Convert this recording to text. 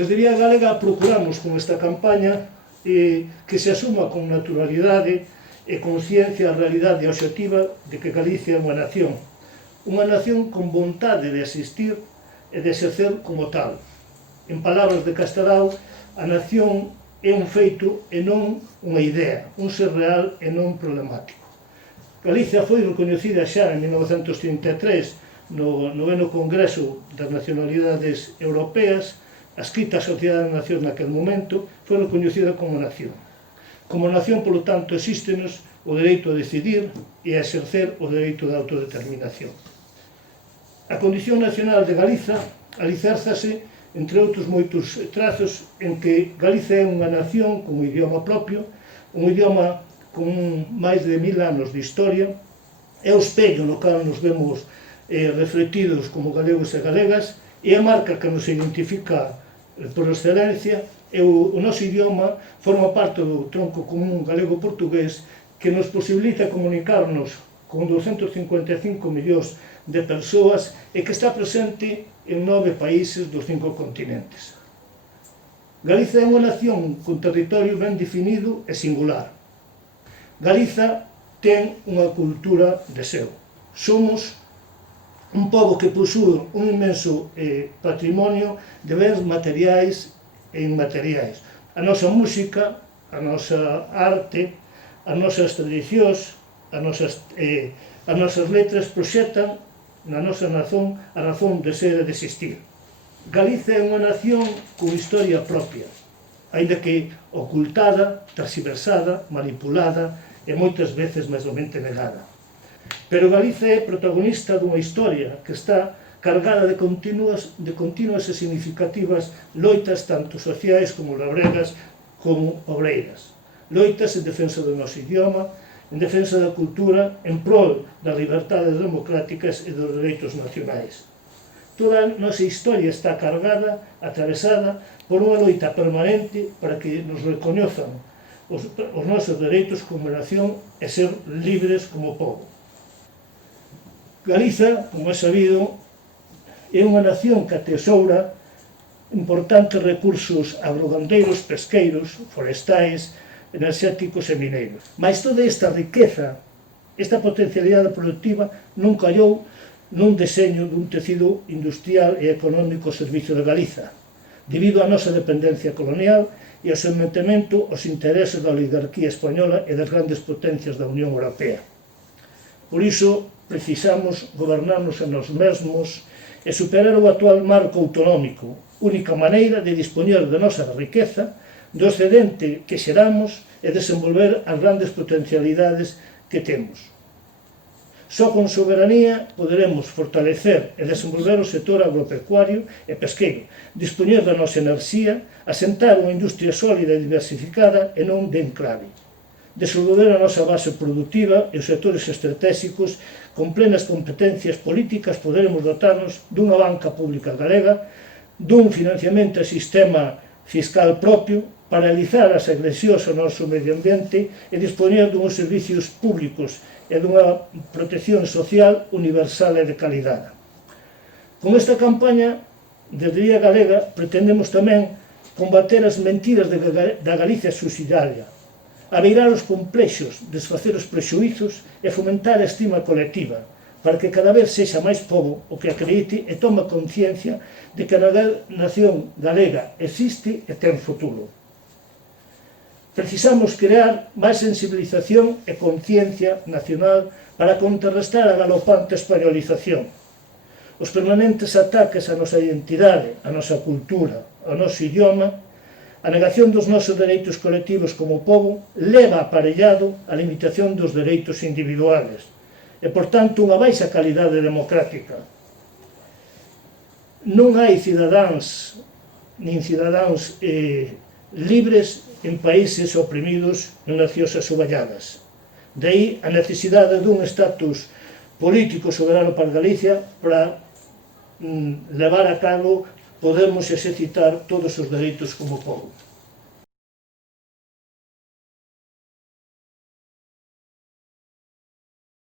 Desde Vía Galega procuramos con esta campaña que se asuma con naturalidade e conciencia a realidade obxectiva de que Galicia é unha nación con vontade de existir e de exercer como tal. En palabras de Castelao, a nación é un feito e non unha idea, un ser real e non problemático. Galicia foi recoñecida xa en 1933 no 9º Congreso das Nacionalidades Europeas. A escrita Sociedade da Nación naquel momento foi recoñecida como nación. Como nación, polo tanto, exístenos o dereito a decidir e a exercer o dereito de autodeterminación. A condición nacional de Galiza alicérzase, entre outros moitos trazos, en que Galiza é unha nación con un idioma propio, un idioma con máis de 1000 anos de historia, é o espello no cal nos vemos reflectidos como galegos e galegas, e a marca que nos identifica por excelencia, e o noso idioma forma parte do tronco común galego-portugués que nos posibilita comunicarnos con 255 millóns de persoas e que está presente en 9 países dos 5 continentes. Galiza é unha nación con territorio ben definido e singular. Galiza ten unha cultura de seu. Somos un pobo que posúe un inmenso patrimonio de bens materiais e inmateriais. A nosa música, a nosa arte, as nosas tradicións, as nosas letras proxectan na nosa nación a razón de ser e de existir. Galiza é unha nación con historia propia, aínda que ocultada, terxiversada, manipulada e moitas veces mesmomente negada. Pero Galiza é protagonista dunha historia que está cargada de continuas e significativas loitas tanto sociais como labregas como obreiras. Loitas en defensa do noso idioma, en defensa da cultura, en prol das liberdades democráticas e dos dereitos nacionais. Toda a nosa historia está cargada, atravesada por unha loita permanente para que nos recoñezan os nosos dereitos como nación e ser libres como pobo. Galiza, como é sabido, é unha nación que atesoura importantes recursos agrogandeiros, pesqueiros, forestais, enerxéticos e mineiros. Mais toda esta riqueza, esta potencialidade productiva non callou nun deseño dun tecido industrial e económico ao servicio de Galiza, debido á nosa dependencia colonial e ao sometemento aos intereses da oligarquía española e das grandes potencias da Unión Europea. Por iso, precisamos gobernarnos a nós mesmos e superar o actual marco autonómico, única maneira de dispoñer de nosa riqueza, do excedente que xeramos e desenvolver as grandes potencialidades que temos. Só con soberanía poderemos fortalecer e desenvolver o sector agropecuario e pesqueiro, dispoñer da nosa enerxía, asentar unha industria sólida e diversificada e non de enclave, desenvolver a nosa base productiva e os sectores estratégicos con plenas competencias políticas. Poderemos dotarnos dunha banca pública galega, dun financiamento e sistema fiscal propio, paralizar as agresións ao noso medio ambiente e dispoñer dunhos servicios públicos e dunha protección social universal e de calidade. Con esta campaña, desde Vía Galega, pretendemos tamén combater as mentiras da Galicia subsidiaria, abeirar os complexos, desfacer os prexuízos e fomentar a estima colectiva, para que cada vez sexa máis pobo o que acredite e toma conciencia de que a nación galega existe e ten futuro. Precisamos crear máis sensibilización e conciencia nacional para contrarrestar a galopante españolización. Os permanentes ataques á nosa identidade, á nosa cultura, ao noso idioma, a negación dos nosos dereitos colectivos como pobo leva aparellado a limitación dos dereitos individuales e, por tanto, unha baixa calidade democrática. Non hai cidadáns nin cidadáns libres en países oprimidos en nacións asuballadas. De aí a necesidade dun estatus político soberano para Galicia para levar a cabo podermos exercitar todos os dereitos como pobo.